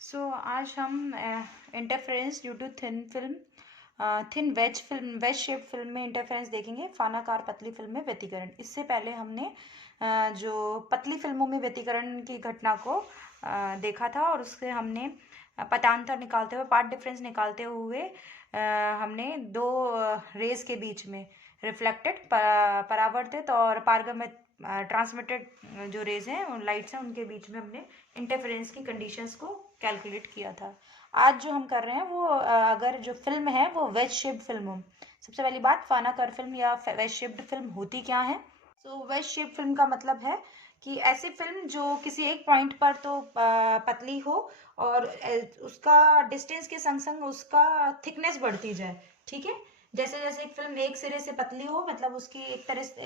आज हम interference due to thin wedge shape film में इंटरफेरेंस देखेंगे। फानाकार पतली फिल्म में व्यतिकरण। इससे पहले हमने जो पतली फिल्मों में व्यतिकरण की घटना को देखा था और उससे हमने पटांतर निकालते हुए पार्ट डिफरेंस निकालते हुए हमने दो रेज के बीच में रिफ्लेक्टेड परावर्तित और पारगमित ट्रांसमिटेड जो रेज हैं लाइट्स हैं उनके बीच में हमने इंटरफेरेंस की कंडीशंस को कैलकुलेट किया था। आज जो हम कर रहे हैं वो अगर जो फिल्म है वो वेज शेप्ड फिल्म हो। सबसे पहली बात, फानाकार फिल्म या वेज शेप्ड फिल्म होती क्या है। वेज शेप फिल्म का मतलब है कि ऐसी फिल्म जो किसी एक पॉइंट पर तो पतली हो और उसका डिस्टेंस के संग संग उसका थिकनेस बढ़ती जाए। ठीक है, जैसे जैसे एक फिल्म एक सिरे से पतली हो, मतलब उसकी एक तरह से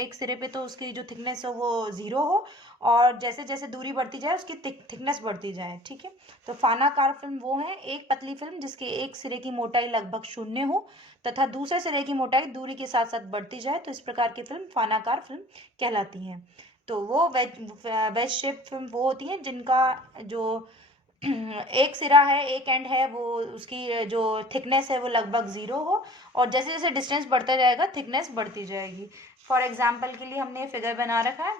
एक सिरे पे तो उसकी जो थिकनेस हो वो 0 हो, और जैसे जैसे दूरी बढ़ती जाए उसकी थिकनेस बढ़ती जाए। ठीक है, तो फानाकार फिल्म वो है एक पतली फिल्म जिसके एक सिरे की मोटाई लगभग 0 हो तथा दूसरे सिरे की मोटाई दूरी के साथ साथ बढ़ती जाए, तो इस प्रकार की फिल्म फानाकार फिल्म कहलाती है। तो वो वेज शेप फिल्म वो होती है जिनका जो एक सिरा है, एक एंड है, वो उसकी जो थिकनेस है वो लगभग 0 हो और जैसे जैसे डिस्टेंस बढ़ता जाएगा थिकनेस बढ़ती जाएगी। फॉर एग्जाम्पल के लिए हमने फिगर बना रखा है,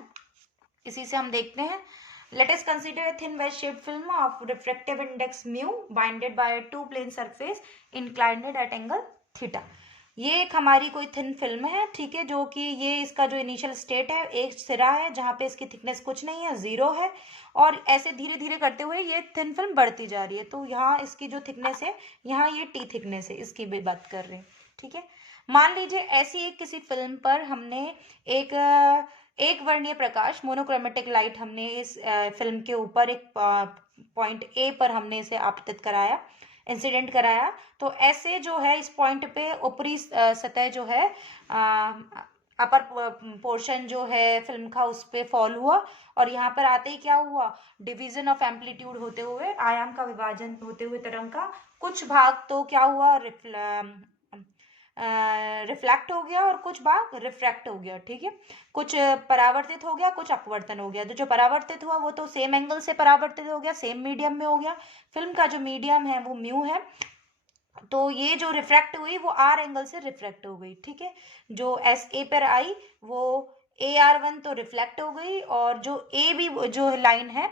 इसी से हम देखते हैं। Let us consider a thin wedge-shaped film of refractive index mu bounded by a two-plane surface inclined at angle theta। ये एक हमारी कोई थिन फिल्म है, ठीक है, जो कि ये इसका जो इनिशियल स्टेट है एक सिरा है जहाँ पे इसकी थिकनेस कुछ नहीं है, 0 है, और ऐसे धीरे धीरे करते हुए ये थिन फिल्म बढ़ती जा रही है। तो यहाँ इसकी जो थिकनेस है, यहाँ ये टी थिकनेस है, इसकी भी बात कर रहे हैं। ठीक है, मान लीजिए ऐसी एक किसी फिल्म पर हमने एक वर्णीय प्रकाश मोनोक्रोमेटिक लाइट हमने इस फिल्म के ऊपर एक पॉइंट ए पर हमने इसे आपतित कराया, इंसिडेंट कराया। तो ऐसे जो है इस पॉइंट पे ऊपरी सतह जो है अपर पोर्शन जो है फिल्म का उस पे फॉल हुआ, और यहाँ पर आते ही क्या हुआ, डिवीजन ऑफ एम्पलीट्यूड होते हुए, आयाम का विभाजन होते हुए तरंग का कुछ भाग तो क्या हुआ, रिफ्लेक्ट हो गया और कुछ भाग रिफ्रैक्ट हो गया। ठीक है, कुछ परावर्तित हो गया, कुछ अपवर्तन हो गया। तो जो परावर्तित हुआ वो तो सेम एंगल से परावर्तित हो गया, सेम मीडियम में हो गया। फिल्म का जो मीडियम है वो म्यू है, तो ये जो रिफ्रैक्ट हुई वो आर एंगल से रिफ्रैक्ट हो गई। ठीक है, जो एस ए पर आई वो AR1 तो रिफ्लेक्ट हो गई, और जो ए बी जो लाइन है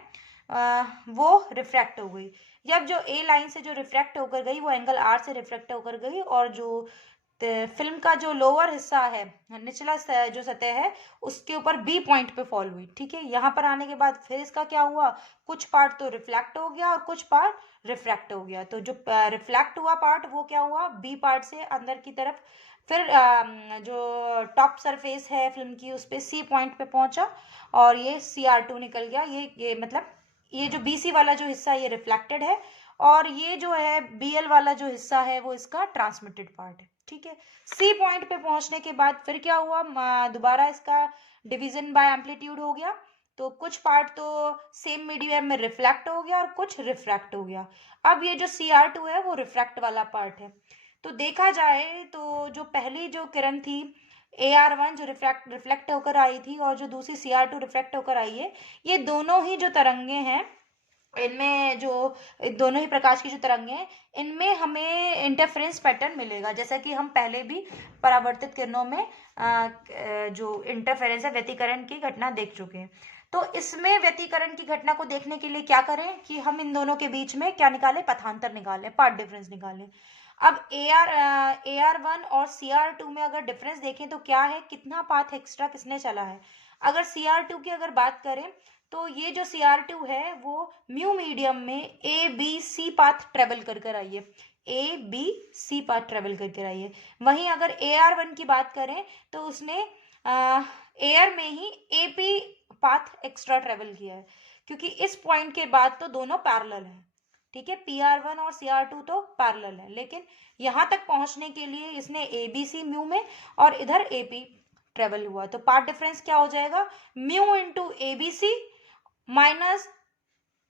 वो रिफ्रैक्ट हो गई। जब जो ए लाइन से जो रिफ्रैक्ट होकर गई वो एंगल आर से रिफ्रैक्ट होकर गई, और जो फिल्म का जो लोअर हिस्सा है, निचला जो सतह है, उसके ऊपर बी पॉइंट पे फॉल हुई। ठीक है, यहाँ पर आने के बाद फिर इसका क्या हुआ, कुछ पार्ट तो रिफ्लेक्ट हो गया और कुछ पार्ट रिफ्रैक्ट हो गया। तो जो रिफ्लेक्ट हुआ पार्ट वो क्या हुआ, बी पार्ट से अंदर की तरफ, फिर जो टॉप सरफेस है फिल्म की उस पर सी पॉइंट पे पहुंचा और ये CR2 निकल गया। ये मतलब ये जो BC वाला जो हिस्सा ये रिफ्लेक्टेड है, और ये जो है BL वाला जो हिस्सा है वो इसका ट्रांसमिटेड पार्ट है। ठीक है, सी पॉइंट पे पहुंचने के बाद फिर क्या हुआ, दोबारा इसका डिवीजन बाय एम्पलीट्यूड हो गया। तो कुछ पार्ट तो सेम मीडियम में रिफ्लेक्ट हो गया और कुछ रिफ्रैक्ट हो गया। अब ये जो CR2 है वो रिफ्रैक्ट वाला पार्ट है। तो देखा जाए तो जो पहली जो किरण थी AR1 जो रिफ्लेक्ट होकर आई थी, और जो दूसरी CR2 रिफ्लेक्ट होकर आई है, ये दोनों ही जो तरंगे हैं, इनमें जो दोनों ही प्रकाश की जो तरंगे हैं, इनमें हमें इंटरफेरेंस पैटर्न मिलेगा, जैसा कि हम पहले भी परावर्तित किरणों में जो इंटरफेरेंस है व्यतिकरण की घटना देख चुके हैं। तो इसमें व्यतिकरण की घटना को देखने के लिए क्या करें कि हम इन दोनों के बीच में क्या निकालें, पथांतर निकालें, पार्ट डिफरेंस निकालें। अब AR1 और CR2 में अगर डिफरेंस देखें तो क्या है, कितना पाथ एक्स्ट्रा किसने चला है। अगर CR2 की अगर बात करें तो ये जो CR2 है वो म्यू मीडियम में ABC पाथ ट्रेवल कर कर आई है, ABC पाथ ट्रेवल करके आई है। वहीं अगर AR1 की बात करें तो उसने एयर में ही AP पाथ एक्स्ट्रा ट्रेवल किया है, क्योंकि इस पॉइंट के बाद तो दोनों पैरेलल हैं। ठीक है, PR1 और CR2 तो पैरेलल है, लेकिन यहाँ तक पहुंचने के लिए इसने ABC म्यू में और इधर AP ट्रेवल हुआ। तो पार्ट डिफरेंस क्या हो जाएगा, mu into ABC minus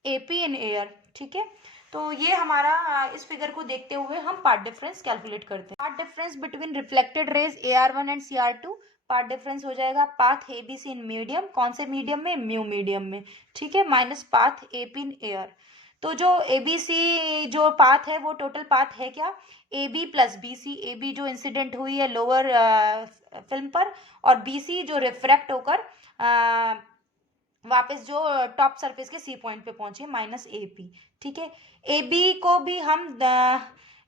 AP in air. ठीक है, तो ये हमारा इस फिगर को देखते हुए हम पार्ट डिफरेंस कैलकुलेट करते हैं। Path difference between reflected raise AR1 and CR2, path difference हो जाएगा पाथ ABC इन मीडियम, कौन से मीडियम में, म्यू मीडियम में। ठीक है, minus path AP in air. तो जो ABC जो पाथ है वो टोटल पाथ है क्या, AB प्लस BC, AB जो इंसिडेंट हुई है लोअर फिल्म पर, और BC जो रिफ्रैक्ट होकर वापस जो टॉप सरफेस के C पॉइंट पे पहुंची है माइनस AP। ठीक है, AB को भी हम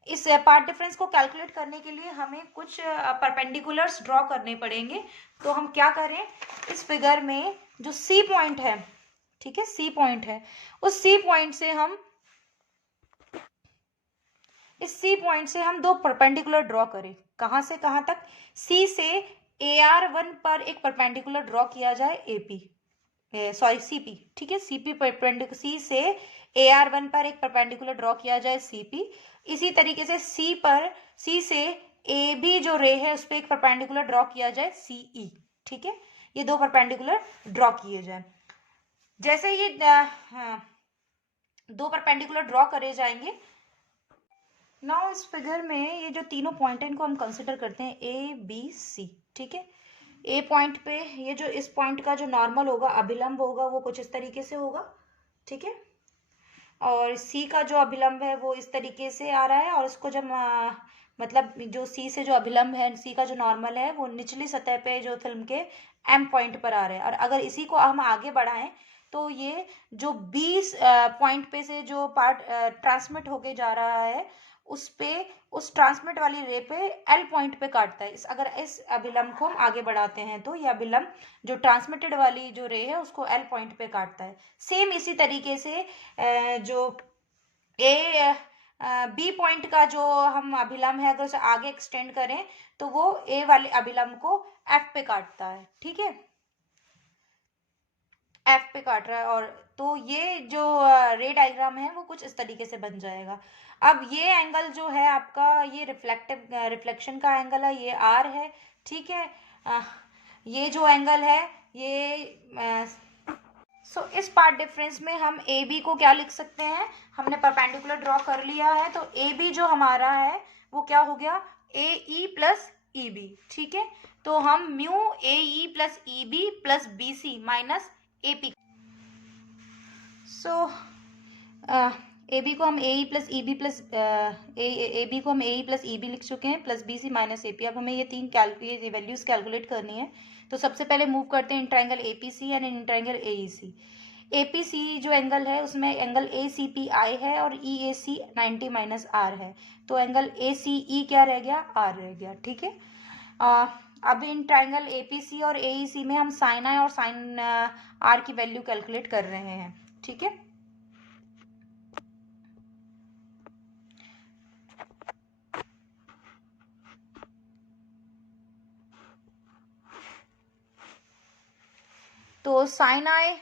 इस पार्ट डिफरेंस को कैलकुलेट करने के लिए हमें कुछ परपेंडिकुलर्स ड्रॉ करने पड़ेंगे। तो हम क्या करें, इस फिगर में जो C पॉइंट है, ठीक है, C पॉइंट है, उस C पॉइंट से हम दो परपेंडिकुलर ड्रॉ करें। कहां से कहां तक, C से AR1 पर एक परपेंडिकुलर ड्रॉ किया जाए AP, सॉरी CP, ठीक है, C से AR1 पर एक परपेंडिकुलर ड्रॉ किया जाए CP। इसी तरीके से C से AB जो रे है उस पर एक परपेंडिकुलर ड्रॉ किया जाए CE। ठीक है, ये दो परपेंडिकुलर ड्रॉ किए जाए। जैसे ये दो परपेंडिकुलर ड्रॉ करे जाएंगे, नाउ इस फिगर में ये जो तीनों पॉइंट है इनको हम कंसिडर करते हैं ABC। ठीक है, A पॉइंट पे ये जो इस पॉइंट का जो नॉर्मल होगा, अभिलंब होगा, वो कुछ इस तरीके से होगा। ठीक है, और C का जो अभिलंब है वो इस तरीके से आ रहा है, और इसको जब मतलब जो C से जो अभिलंब है, C का जो नॉर्मल है वो निचली सतह पे जो फिल्म के M पॉइंट पर आ रहा है। और अगर इसी को हम आगे बढ़ाएं तो ये जो 20 पॉइंट पे से जो पार्ट ट्रांसमिट होके जा रहा है उस पे, उस ट्रांसमिट वाली रे पे L पॉइंट पे काटता है। अगर इस अभिलंब को हम आगे बढ़ाते हैं तो ये अभिलंब जो ट्रांसमिटेड वाली जो रे है उसको L पॉइंट पे काटता है। सेम इसी तरीके से जो B पॉइंट का जो हम अभिलंब है अगर उसे आगे एक्सटेंड करें तो वो A वाले अभिलंब को F पे काटता है। ठीक है, F पे काट रहा है, और तो ये जो रे डायग्राम है वो कुछ इस तरीके से बन जाएगा। अब ये एंगल जो है आपका, ये रिफ्लेक्शन का एंगल है, ये R है। ठीक है, ये जो एंगल है ये सो इस पार्ट डिफरेंस में हम AB को क्या लिख सकते हैं, हमने परपेंडिकुलर ड्रॉ कर लिया है तो AB जो हमारा है वो क्या हो गया, AE प्लस EB। ठीक है, तो हम mu AE plus EB plus BC minus AP। सो AB को हम AE plus EB plus AB को हम AE प्लस EB लिख चुके हैं प्लस BC माइनस AP। अब हमें ये तीन ये वैल्यूज कैलकुलेट करनी है। तो सबसे पहले मूव करते हैं इन triangle APC and in triangle AEC। APC जो एंगल है उसमें एंगल ACPI है और EAC 90 माइनस R है, तो एंगल ACE क्या रह गया, R रह गया। ठीक है, अब इन ट्राइंगल APC और AEC में हम साइन I और साइन R की वैल्यू कैलकुलेट कर रहे हैं। ठीक है, तो sine I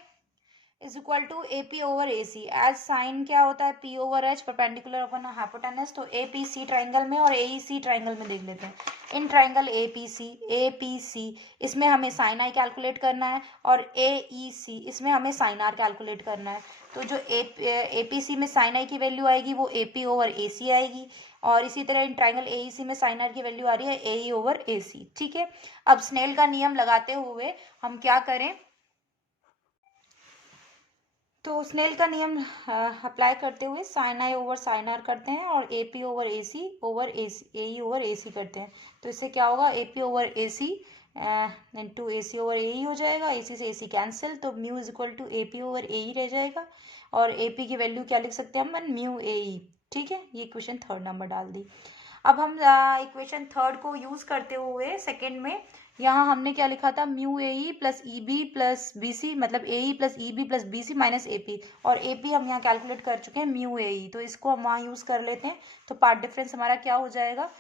is equal to AP over AC। As sine क्या होता है, P over H perpendicular upon hypotenuse. तो APC ट्राइंगल में और AEC ट्राइंगल में देख लेते हैं। इन ट्राइंगल APC इसमें हमें साइन I कैलकुलेट करना है, और AEC इसमें हमें साइन R कैलकुलेट करना है। तो जो APC में साइन I की वैल्यू आएगी वो AP ओवर AC आएगी, और इसी तरह इन ट्राइंगल AEC में साइन R की वैल्यू आ रही है AE ओवर AC। ठीक है, अब स्नेल का नियम लगाते हुए हम क्या करें, तो स्नेल का नियम अप्लाई करते हुए sine I over sine R करते हैं और AP over AC over AE over AC करते हैं। तो इससे क्या होगा, AP over AC into AC over AE हो जाएगा, AC से AC कैंसिल, तो mu is equal to AP over AE रह जाएगा, और AP की वैल्यू क्या लिख सकते हैं हम, म्यू AE। ठीक है, ये इक्वेशन थर्ड नंबर डाल दी। अब हम इक्वेशन थर्ड को यूज करते हुए सेकेंड में यहाँ हमने क्या लिखा था, mu AE plus EB plus BC, मतलब AE plus EB plus BC minus AP, और AP हम यहाँ कैलकुलेट कर चुके हैं म्यू AE, तो इसको हम वहाँ यूज कर लेते हैं। तो पार्ट डिफरेंस हमारा क्या हो जाएगा,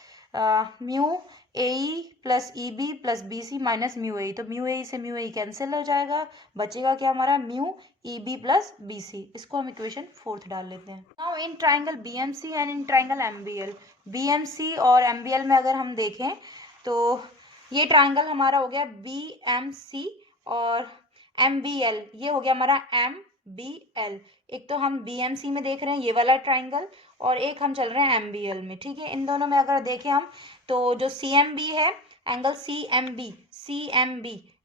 mu AE plus EB plus BC minus mu AE, तो म्यू AE से म्यू AE कैंसिल हो जाएगा, बचेगा क्या हमारा, म्यू EB प्लस BC। इसको हम इक्वेशन फोर्थ डाल लेते हैं। Now in triangle BMC and in triangle MBL, BMC और MBL में अगर हम देखें तो ये ट्राइंगल हमारा हो गया BMC, और MBL ये हो गया हमारा MBL। एक तो हम BMC में देख रहे हैं ये वाला ट्राइंगल, और एक हम चल रहे हैं MBL में। ठीक है, इन दोनों में अगर देखें हम तो जो CMB है, एंगल CMB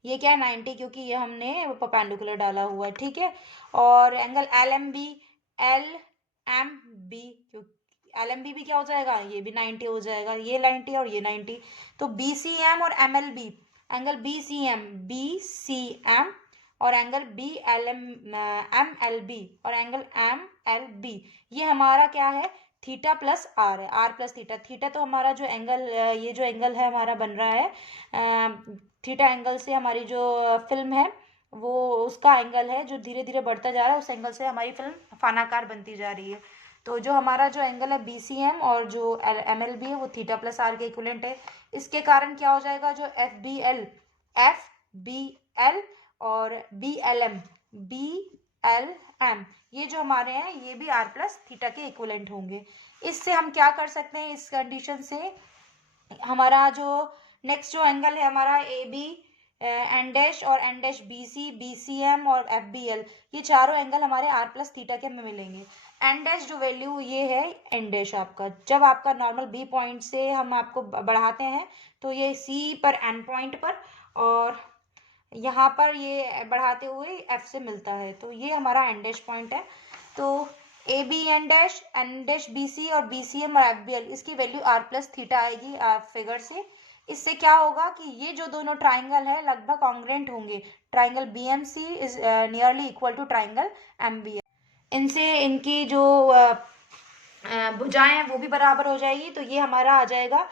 ये क्या है 90, क्योंकि ये हमने परपेंडिकुलर डाला हुआ है। ठीक है, और एंगल LMB LMB, LMB भी क्या हो जाएगा, ये भी 90 हो जाएगा, ये 90 और ये 90। तो BCM और MLB, एंगल BCM और एंगल MLB और एंगल MLB, ये हमारा क्या है, थीटा प्लस आर है, आर प्लस थीटा। थीटा तो हमारा जो एंगल, ये जो एंगल है हमारा बन रहा है थीटा एंगल से हमारी जो फिल्म है वो उसका एंगल है जो धीरे धीरे बढ़ता जा रहा है, उस एंगल से हमारी फिल्म फानाकार बनती जा रही है। तो जो हमारा जो एंगल है BCM और जो MLB है वो थीटा प्लस आर के इक्विवेलेंट है। इसके कारण क्या हो जाएगा, जो FBL और BLM ये जो हमारे हैं ये भी आर प्लस थीटा के इक्विवेलेंट होंगे। इससे हम क्या कर सकते हैं, इस कंडीशन से हमारा जो नेक्स्ट जो एंगल है हमारा AB एन डैश और एन डैश BC BCM और FBL, ये चारों एंगल हमारे आर प्लस थीटा के में मिलेंगे। एन डैश जो वैल्यू ये है एन डैश आपका, जब आपका नॉर्मल B पॉइंट से हम आपको बढ़ाते हैं तो ये C पर एन पॉइंट पर और यहाँ पर ये बढ़ाते हुए F से मिलता है, तो ये हमारा एन डैश पॉइंट है। तो AB एन डैश BC और BCM और FBL इसकी वैल्यू आर प्लस थीटा आएगी फिगर से। इससे क्या होगा कि ये जो दोनों ट्राइंगल है लगभग कॉन्ग्रेंट होंगे। Triangle BMC is nearly equal to triangle MBL। इनसे इनकी जो भुजाएं हैं वो भी बराबर हो जाएगी। तो ये हमारा आ जाएगा,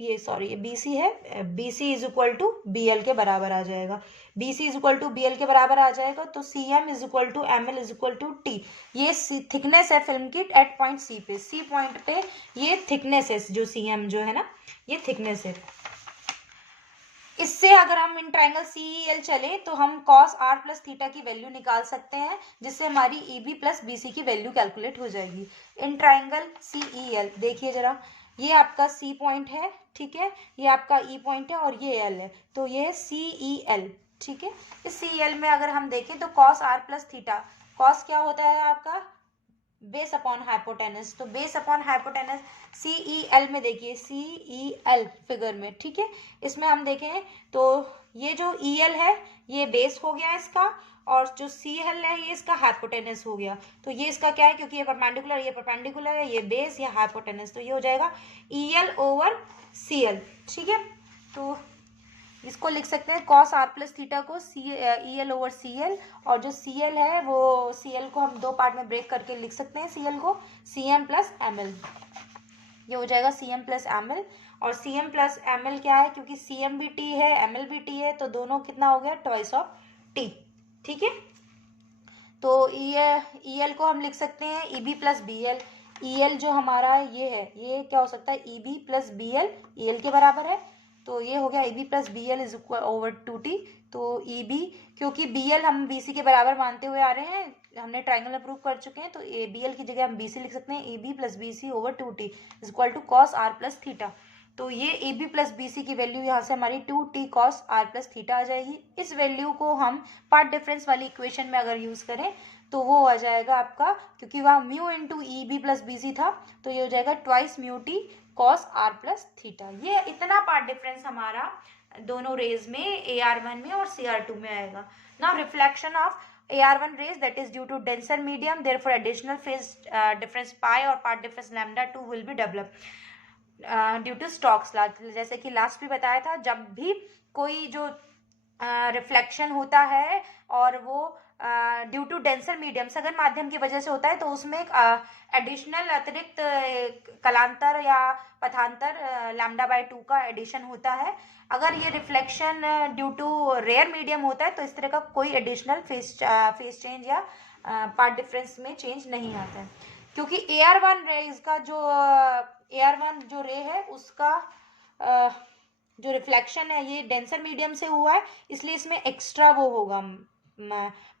ये सॉरी ये BC है, BC is equal to BL के बराबर आ जाएगा। BC is equal to BL के बराबर आ जाएगा। तो CM is equal to ML is equal to T, ये थिकनेस है फिल्म की एट पॉइंट C पे। C पॉइंट पे ये थिकनेस है, जो CM जो है ना ये थिकनेस है। इससे अगर हम इन ट्राइंगल CEL चले तो हम cos r प्लस थीटा की वैल्यू निकाल सकते हैं, जिससे हमारी EB प्लस BC की वैल्यू कैलकुलेट हो जाएगी। इन ट्राइंगल CEL देखिए जरा, ये आपका C पॉइंट है, ठीक है, ये आपका E पॉइंट है और ये L है, तो ये CEL, ठीक है। इस CEL में अगर हम देखें तो cos r plus theta, cos क्या होता है आपका, बेस अपॉन हाइपोटेनस, तो बेस अपॉन हाइपोटेनस CEL में देखिए, CEL फिगर में, ठीक है। इसमें हम देखें तो ये जो EL है ये बेस हो गया इसका, और जो CL है ये इसका हाइपोटेनस हो गया। तो ये इसका क्या है, क्योंकि ये परपेंडिकुलर है, ये बेस, ये हाइपोटेनस, तो ये हो जाएगा EL ओवर CL, ठीक है। तो इसको लिख सकते हैं cos r प्लस थीटा को EL ओवर CL, और जो CL है वो CL को हम दो पार्ट में ब्रेक करके लिख सकते हैं, CL को CM प्लस ML, ये हो जाएगा CM प्लस ML। और CM प्लस ML क्या है, क्योंकि CM भी T है ML भी T है, तो दोनों कितना हो गया, ट्वाइस ऑफ T, ठीक है। तो EL को हम लिख सकते हैं EB प्लस BL। EL जो हमारा ये है ये क्या हो सकता है, EB प्लस BL EL के बराबर है, तो ये हो गया EB plus BL is equal over 2T। तो EB, क्योंकि BL हम BC के बराबर मानते हुए आ रहे हैं, हमने ट्राइंगल में प्रूव कर चुके हैं, तो BL की जगह हम BC लिख सकते हैं, EB plus BC over 2T is equal to cos r plus theta. तो ये AB प्लस BC की वैल्यू यहाँ से हमारी 2T cos r plus theta आ जाएगी। इस वैल्यू को हम पार्ट डिफरेंस वाली इक्वेशन में अगर यूज करें तो वो आ जाएगा आपका, क्योंकि वहाँ mu into EB plus BC था, तो ये हो जाएगा twice mu T cos r plus theta. ये इतना पार्ट डिफरेंस हमारा दोनों रेज में AR1 में और CR2 में आएगा। Now reflection of AR1 rays that is due to denser medium, therefore additional phase difference pi or part difference lambda 2 will be developed due to Stokes law. जैसे कि last भी बताया था, जब भी कोई जो रिफ्लेक्शन होता है और वो ड्यू टू डेंसर मीडियम सघन माध्यम की वजह से होता है, तो उसमें एक एडिशनल अतिरिक्त कलांतर या पथांतर लैम्डा बाय 2 का एडिशन होता है। अगर ये reflection due to rarer medium होता है तो इस तरह का कोई एडिशनल फेस चेंज या पार्ट डिफरेंस में चेंज नहीं आता है, क्योंकि AR1 रेज का जो AR1 जो रे है उसका जो रिफ्लेक्शन है ये डेंसर मीडियम से हुआ है, इसलिए इसमें एक्स्ट्रा वो होगा,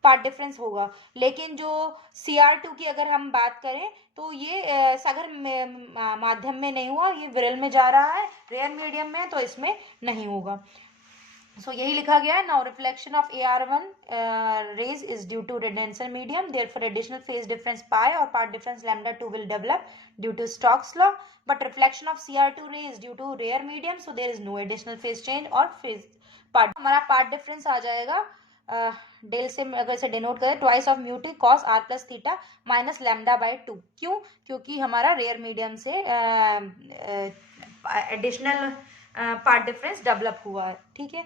पार्ट डिफरेंस होगा। लेकिन जो CR2 की अगर हम बात करें तो ये सघन माध्यम में नहीं हुआ, ये विरल में जा रहा है, रेयर मीडियम में, तो इसमें नहीं होगा। सो यही लिखा गया है। Now reflection of AR1 rays is due to denser medium, therefore additional phase difference pi or part difference lambda 2 will develop due to Stokes law, but reflection of CR2 ray is due to rare medium, so there is no additional phase change or phase part। हमारा part difference आ जाएगा del से अगर से denote करें, twice of mu t cos are plus theta minus lambda by 2। क्यों? क्योंकि हमारा रेयर मीडियम से एडिशनल पार्ट डिफरेंस डेवलप हुआ है। ठीक है,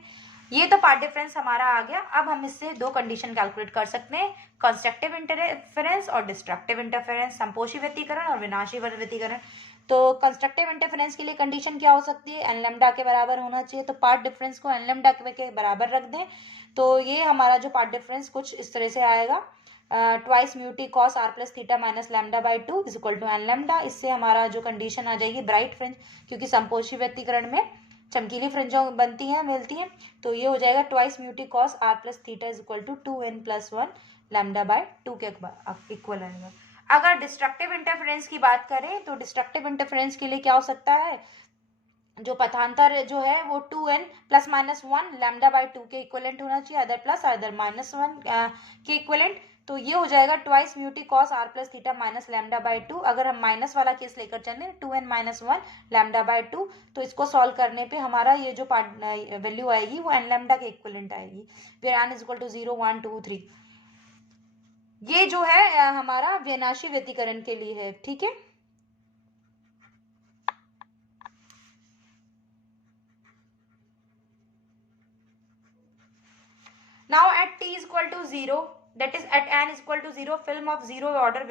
ये तो पार्ट डिफरेंस हमारा आ गया। अब हम इससे दो कंडीशन कैलकुलेट कर सकते हैं, कंस्ट्रक्टिव इंटरफेरेंस और डिस्ट्रक्टिव इंटरफेरेंस, संपोषी व्यतिकरण और विनाशी व्यतिकरण। तो कंस्ट्रक्टिव इंटरफेरेंस के लिए कंडीशन क्या हो सकती है, एन लैम्डा के बराबर होना चाहिए। तो पार्ट डिफरेंस को एन लैम्डा के बराबर रख दें, तो ये हमारा जो पार्ट डिफरेंस कुछ इस तरह से आएगा, twice mu t cos are plus theta minus lambda by 2 is equal to n lambda. इससे हमारा जो कंडीशन आ जाएगी ब्राइट फ्रिंज, क्योंकि संपोषी व्यतिकरण में चमकीली फ्रिंजों बनती हैं, मिलती हैं, तो ये हो जाएगा twice mu t cos are plus theta is equal to 2n+1 lambda by 2 के इक्वल आएगा। अगर डिस्ट्रक्टिव इंटरफेरेंस की बात करें तो डिस्ट्रक्टिव इंटरफेरेंस के लिए क्या हो सकता है, जो पथांतर जो है वो 2n+-1 लैम्डा बाय 2 के इक्वलेंट होना चाहिए, अदर प्लस अदर -1 के इक्वलेंट। तो ये हो जाएगा twice mu t cos are plus theta minus lambda by 2। अगर हम माइनस वाला केस लेकर चलें 2n-1 लैम्डा बाय 2, तो इसको सॉल्व करने पे हमारा ये जो वैल्यू आएगी वो एन लैम्डा के इक्वलेंट आएगी, where n is equal to 0 1 2 3। ये जो है हमारा विनाशी व्यतिकरण के लिए है। ठीक है, now at t is equal to 0, that is at n is equal to 0, film of zero order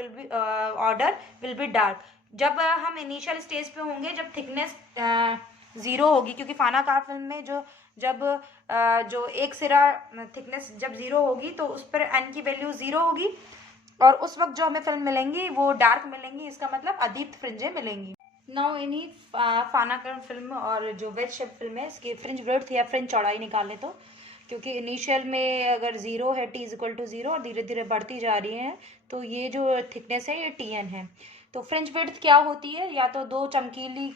will be dark। जब हम इनिशियल स्टेज पे होंगे, जब थिकनेस 0 होगी, क्योंकि फानाकार फिल्म में जो एक सिरा थिकनेस जब 0 होगी तो उस पर n की वैल्यू 0 होगी, और उस वक्त जो हमें फिल्म मिलेंगी वो डार्क मिलेंगी, इसका मतलब अदीप्त फ्रिंजें मिलेंगी। नाउ इन्हीं फानाकार फिल्म और जो वेज शेप फिल्म है, इसकी फ्रिंज ब्रेड्थ या फ्रिंज चौड़ाई निकालें तो, क्योंकि इनिशियल में अगर 0 है, t इज इक्वल टू 0 और धीरे धीरे बढ़ती जा रही है, तो ये जो थिकनेस है ये tn है। तो फ्रिंज ब्रेड्थ क्या होती है, या तो दो चमकीली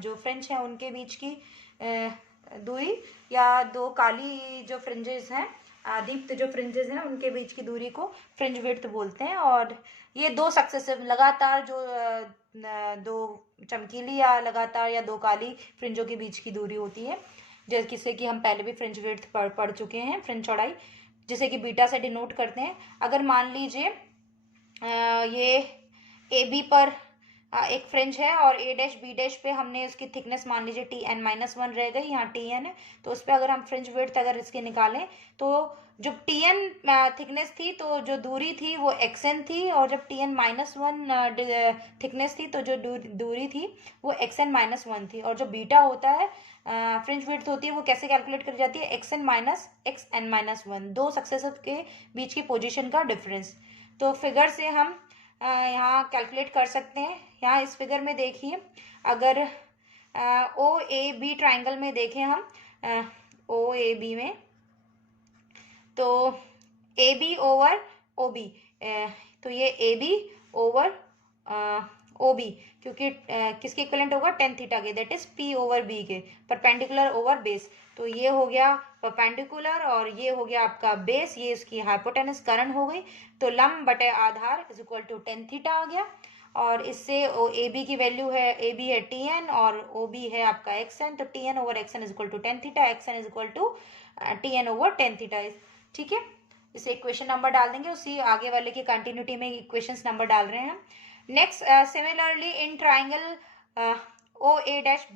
जो फ्रिंज है उनके बीच की दूरी, या दो काली जो फ्रिंजेस हैं, दीप्त जो फ्रिंजेस हैं उनके बीच की दूरी को फ्रिंज ब्रेड्थ बोलते हैं। और ये दो सक्सेसिव लगातार जो दो चमकीली या लगातार या दो काली फ्रिंजों के बीच की दूरी होती है, जिससे कि हम पहले भी फ्रिंज ब्रेड्थ पढ़ चुके हैं, फ्रिंज चौड़ाई, जिसे कि बीटा से डिनोट करते हैं। अगर मान लीजिए ये ए बी पर एक फ्रिंज है और ए डैश बी डैश पे हमने उसकी थिकनेस मान लीजिए Tn-1 रह गई, यहाँ Tn है, तो उस पर अगर हम फ्रिंज विड्थ अगर इसके निकालें तो जब Tn थिकनेस थी तो जो दूरी थी वो xn थी, और जब Tn-1 थिकनेस थी तो जो दूरी थी वो xn-1 थी। और जो बीटा होता है फ्रिंज विड्थ होती है वो कैसे कैलकुलेट करी जाती है, xn-xn-1, दो सक्सेसिव के बीच की पोजिशन का डिफरेंस। तो फिगर से हम यहाँ कैलकुलेट कर सकते हैं। यहाँ इस फिगर में देखिए, अगर ओ ए बी ट्राइंगल में देखें हम ओ ए बी में, तो A B over O B, तो ये A B over O B, क्योंकि किसके इक्विवेलेंट होगा, टेन थीटा के, that is P over B के, परपेंडिकुलर ओवर बेस। तो ये हो गया परपेंडिकुलर और ये हो गया आपका बेस, ये इसकी हाइपोटेनस करण हो गई। तो लंब बटे आधार is equal to tan theta आ गया। और इससे ए बी की वैल्यू है, ए बी है टी एन और ओ बी है आपका एक्स एन, तो T N over X N is equal to tan theta, X N is equal to T N over tan theta. ठीक है, इसे इक्वेशन नंबर डाल देंगे, उसी आगे वाले की कंटिन्यूटी में इक्वेशंस नंबर डाल रहे हैं हम। Next similarly in triangle O A dash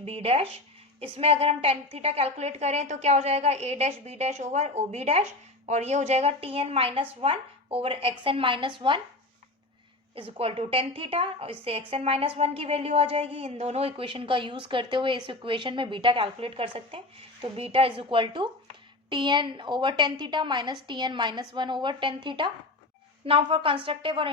B dash, इसमें अगर हम टेन थीटा कैलकुलेट करें तो क्या हो जाएगा, A dash B dash over O B dash, और ये हो जाएगा Tn-1 over xn-1 is equal to tan theta, और इससे xn-1 की वैल्यू आ जाएगी। इन दोनों इक्वेशन का यूज करते हुए इस इक्वेशन में बीटा कैलकुलेट कर सकते हैं। तो beta is equal to Tn over tan theta minus Tn-1 over tan theta. Now for constructive और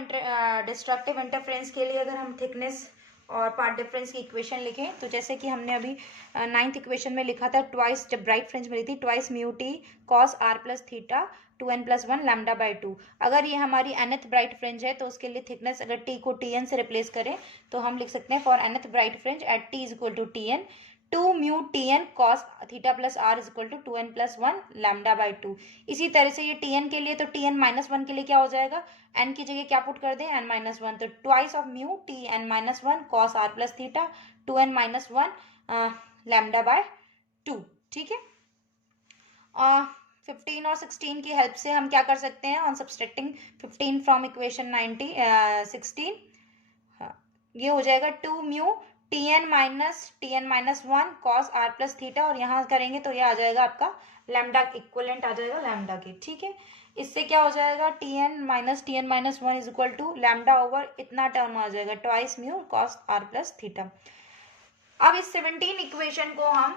डिस्ट्रक्टिव इंटरफेरेंस के लिए अगर हम थिकनेस और पार्ट डिफरेंस की इक्वेशन लिखें, तो जैसे कि हमने अभी नाइन्थ इक्वेशन में लिखा था, ट्वाइस जब ब्राइट फ्रिंज मिली थी, twice mu t cos are plus theta 2n+1 lambda by 2। अगर ये हमारी nth ब्राइट फ्रिंज है तो उसके लिए थिकनेस अगर t को tn से रिप्लेस करें तो हम लिख सकते हैं for nth bright fringe at t is equal to tn 2 mu tn cos theta plus r is equal to 2n+1 lambda by 2। इसी तरह से ये tn के लिए, तो Tn-1 के लिए क्या हो जाएगा, n की जगह क्या पुट कर दें, n-1, तो twice of mu Tn-1 cos are plus theta 2n-1 lambda by 2। ठीक है, 15 और 16 की हेल्प से हम क्या कर सकते हैं, ऑन सब्सट्रैक्टिंग 15 फ्रॉम इक्वेशन 16, हाँ, ये हो जाएगा 2 mu Tn-1 cos r plus theta, और यहाँ करेंगे तो ये आ जाएगा आपका लैम्डा, इक्वलेंट आ जाएगा लैम्डा के, ठीक है। इससे क्या हो जाएगा, Tn-1 is equal to lambda over इतना टर्म आ जाएगा, twice mu cos r plus theta. अब इस 17 इक्वेशन को हम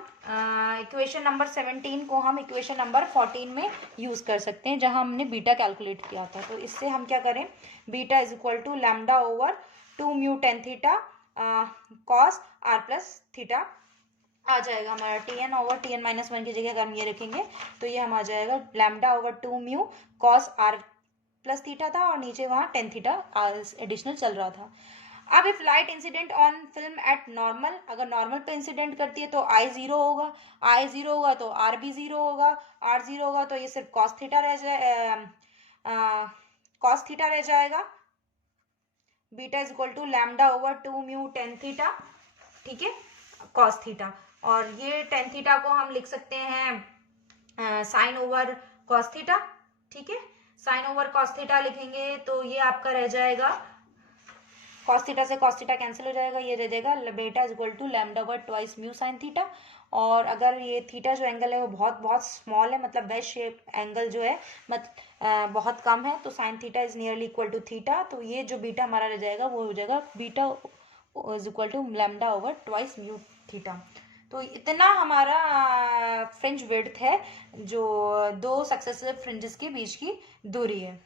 इक्वेशन नंबर 17 को हम इक्वेशन नंबर 14 में यूज कर सकते हैं, जहां हमने बीटा कैलकुलेट किया था। तो इससे हम क्या करें, beta is equal to lambda over 2 mu tan theta cos are plus theta आ जाएगा हमारा। Tn ओवर Tn-1 की जगह अगर हम ये रखेंगे तो ये हम आ जाएगा lambda over 2 mu cos are plus theta था, और नीचे वहाँ टेन थीटा एडिशनल चल रहा था। अब if light incident on film at normal, अगर नॉर्मल पे इंसिडेंट करती है तो आई जीरो होगा, आई जीरो होगा तो आर भी जीरो होगा, आर जीरो होगा तो ये सिर्फ कॉस थीटा रह जाएगा। Beta is equal to lambda over 2 mu tan theta, ठीक है, कॉस थीटा। और ये टेन थीटा को हम लिख सकते हैं साइन ओवर कॉस थीटा, ठीक है। साइन ओवर कॉस थीटा लिखेंगे तो ये आपका रह जाएगा, कॉस थीटा से कॉस थीटा कैंसिल हो जाएगा, ये रह जाएगा beta is equal to lambda over twice mu sine theta. और अगर ये थीटा जो एंगल है वो बहुत बहुत स्मॉल है, मतलब वेज शेप एंगल जो है बहुत कम है, तो sine theta is nearly equal to theta, तो ये जो बीटा हमारा रह जाएगा वो हो जाएगा beta is equal to lambda over twice mu theta. तो इतना हमारा फ्रिंज विड्थ है जो दो सक्सेसिव फ्रिंजेस के बीच की दूरी है।